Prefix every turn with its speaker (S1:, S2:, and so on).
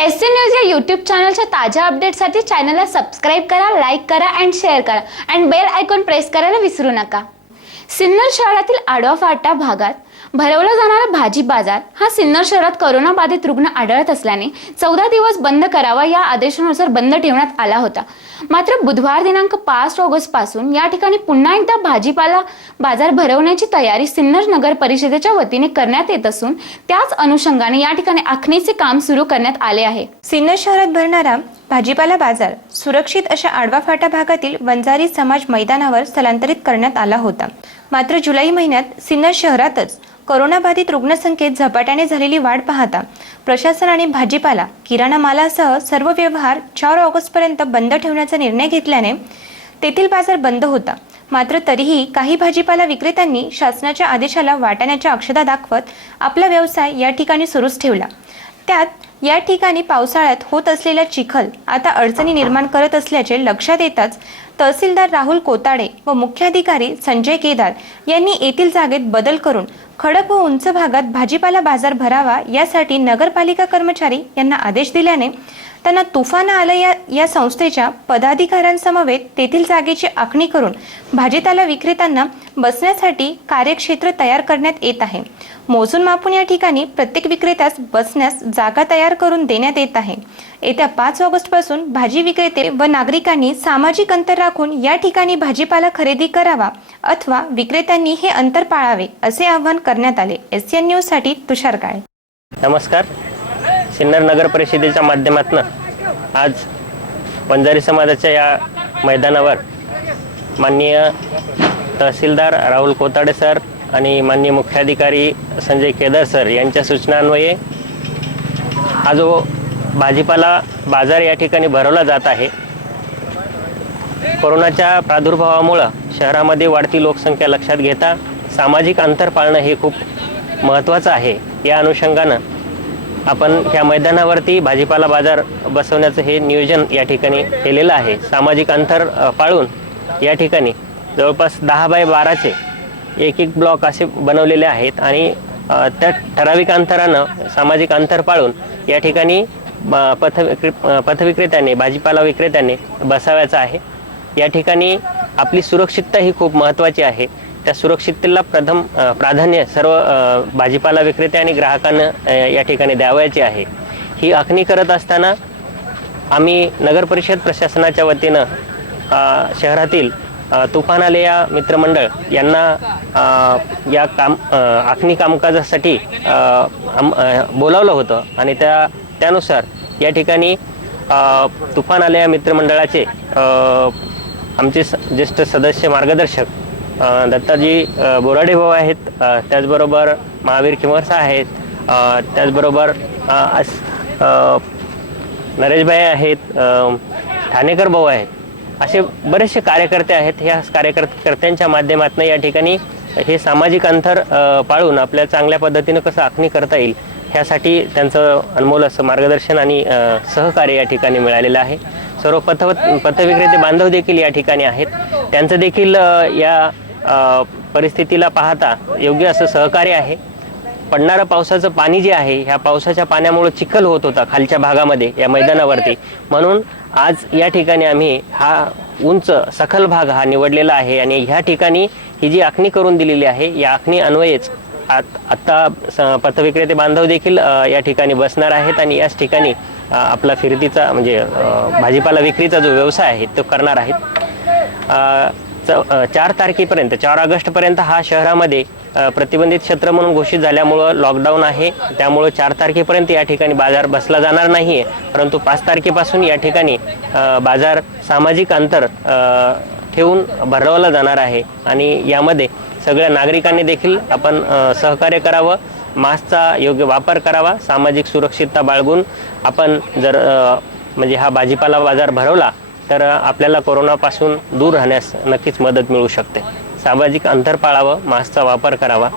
S1: S C news या YouTube चॅनलच्या ताज्या अपडेटसाठी चॅनलला सबस्क्राईब करा लाईक करा अँड शेअर करा. अँड बेल आयकॉन प्रेस करायला विसरू नका. सिन्नर शहरातील आडवा फाटा भागात भरवला जाणारा भाजी बाजार हा सिन्नर शहरात करोना बाधित रुग्ण आढळत असल्याने चौदा दिवस बंद करावा या आदेशानुसार बंद ठेवण्यात आला होता. मात्र बुधवार दिनांक पाच ऑगस्टपासून या ठिकाणी पुन्हा एकदा भाजीपाला बाजार भरवण्याची तयारी सिन्नर नगर परिषदेच्या वतीने करण्यात येत असून त्याच अनुषंगाने या ठिकाणी आखणीचे काम सुरू करण्यात आले आहे.
S2: सिन्नर शहरात भरणारा भाजीपाला बाजार सुरक्षित अशा आडवा फाटा भागातील वंजारी समाज मैदानावर स्थलांतरित करण्यात आला होता. मात्र जुलै महिन्यात सिन्नर शहरातच कोरोनाबाधित रुग्णसंख्येत झपाट्याने झालेली वाढ पाहता प्रशासनाने भाजीपाला किराणा मालासह सर्व व्यवहार चार ऑगस्टपर्यंत बंद ठेवण्याचा निर्णय घेतल्याने तेथील बाजार बंद होता. मात्र तरीही काही भाजीपाला विक्रेत्यांनी शासनाच्या आदेशाला वाटाण्याच्या अक्षता दाखवत आपला व्यवसाय या ठिकाणी सुरूच ठेवला. त्यात या ठिकाणी पावसाळ्यात होत असलेला चिखल आता अडचणी निर्माण करत असल्याचे लक्षात येताच तहसीलदार राहुल कोताडे व मुख्याधिकारी संजय केदार यांनी येथील जागेत बदल करून खडक व उंच भागात भाजीपाला बाजार भरावा यासाठी नगरपालिका कर्मचारी यांना आदेश दिल्याने त्यांना तुफान आलं या या संस्थेच्या पदाधिकाऱ्यांसमवेत तेथील जागेची आखणी करून भाजीपाला विक्रेत्यांना बसण्यासाठी कार्यक्षेत्र तयार करण्यात येत आहे. मोजून मापून या ठिकाणी प्रत्येक विक्रेत्यास बसण्यास जागा तयार करून देण्यात येत आहे. येत्या पाच ऑगस्टपासून भाजी विक्रेते व नागरिकांनी सामाजिक अंतर राखून या ठिकाणी भाजीपाला खरेदी करावा अथवा विक्रेत्यांनी हे अंतर पाळावे असे आवाहन करण्यात आले. एस एन न्यूजसाठी तुषार काळे.
S3: नमस्कार. सिन्नर नगर परिषदेच्या माध्यमातून आज वंजारी समाजाच्या या मैदानावर माननीय तहसीलदार राहुल कोताडे सर आणि माननीय मुख्याधिकारी संजय केदार सर यांच्या सूचनान्वये हा जो भाजीपाला बाजार या ठिकाणी भरवला जात आहे कोरोनाच्या प्रादुर्भावामुळं शहरामध्ये वाढती लोकसंख्या लक्षात घेता सामाजिक अंतर पाळणं हे खूप महत्त्वाचं आहे. या अनुषंगानं आपण ह्या मैदानावरती भाजीपाला बाजार बसवण्याचं हे नियोजन या ठिकाणी केलेलं आहे. सामाजिक अंतर पाळून या ठिकाणी जवळपास दहा बाय बाराचे एक एक ब्लॉक असे बनवलेले आहेत आणि त्या ठराविक अंतरानं सामाजिक अंतर पाळून या ठिकाणी ब- पथविक्रेत्याने भाजीपाला विक्रेत्याने बसावायचं आहे. या ठिकाणी आपली सुरक्षितता ही खूप महत्त्वाची आहे. त्या सुरक्षिततेला प्रथम प्राधान्य सर्व भाजीपाला विक्रेते आणि ग्राहकांना या ठिकाणी द्यावयाची आहे. ही आखणी करत असताना आम्ही नगर परिषद प्रशासनाच्या वतीनं शहरातील तुफान आले या मित्रमंडळ यांना या काम आखणी कामकाजासाठी बोलावलं होतं. आणि त्या त्यानुसार या ठिकाणी तुफान आले या मित्रमंडळाचे आमचे स- ज्येष्ठ सदस्य मार्गदर्शक दत्ताजी अ, बोराडे भाऊ आहेत. त्याचबरोबर महावीर किमरसा आहेत. त्याचबरोबर अस- नरेशभाई आहेत. ठाणेकर भाऊ आहेत. असे बरेचसे कार्यकर्ते आहेत. ह्या कार्यकर्त्यांच्या माध्यमातून या ठिकाणी हे सामाजिक अंतर पाळून आपल्या चांगल्या पद्धतीनं कसं आखणी करता येईल ह्यासाठी त्यांचं अनमोल असं मार्गदर्शन आणि सहकार्य या ठिकाणी मिळालेलं आहे. सर्व पथ पथविक्रेते बांधव देखील या ठिकाणी आहेत. त्यांचं देखील या परिस्थितीला पाहता योग्य असं सहकार्य आहे. पडणारं पावसाचं पाणी जे आहे ह्या पावसाच्या पाण्यामुळे चिखल होत होता खालच्या भागामध्ये या मैदानावरती. म्हणून आज या ठिकाणी आम्ही हा उंच सखल भाग हा निवडलेला आहे आणि ह्या ठिकाणी ही जी आखणी करून दिलेली आहे या आखणी अन्वयेच आत- आत्ता स- पथविक्रेते बांधव देखील या ठिकाणी बसणार आहेत आणि याच ठिकाणी आपला फिरतीचा म्हणजे भाजीपाला विक्रीचा जो व्यवसाय आहे तो करणार आहेत. चार तारखेपर्यंत चार ऑगस्टपर्यंत हा शहरामध्ये प्रतिबंधित क्षेत्र म्हणून घोषित झाल्यामुळं लॉकडाऊन आहे. त्यामुळं चार तारखेपर्यंत या ठिकाणी बाजार बसला जाणार नाही आहे परंतु पाच तारखेपासून या ठिकाणी बाजार सामाजिक अंतर ठेवून भरवला जाणार आहे. आणि यामध्ये सगळ्या नागरिकांनी देखील आपण सहकार्य करावं मास्कचा योग्य वापर करावा सामाजिक सुरक्षितता बाळगून आपण जर म्हणजे हा भाजीपाला बाजार भरवला तर आपल्याला कोरोनापासून दूर राहण्यास नक्कीच मदत मिळू शकते. सामाजिक अंतर पाळावं मास्कचा वापर करावा.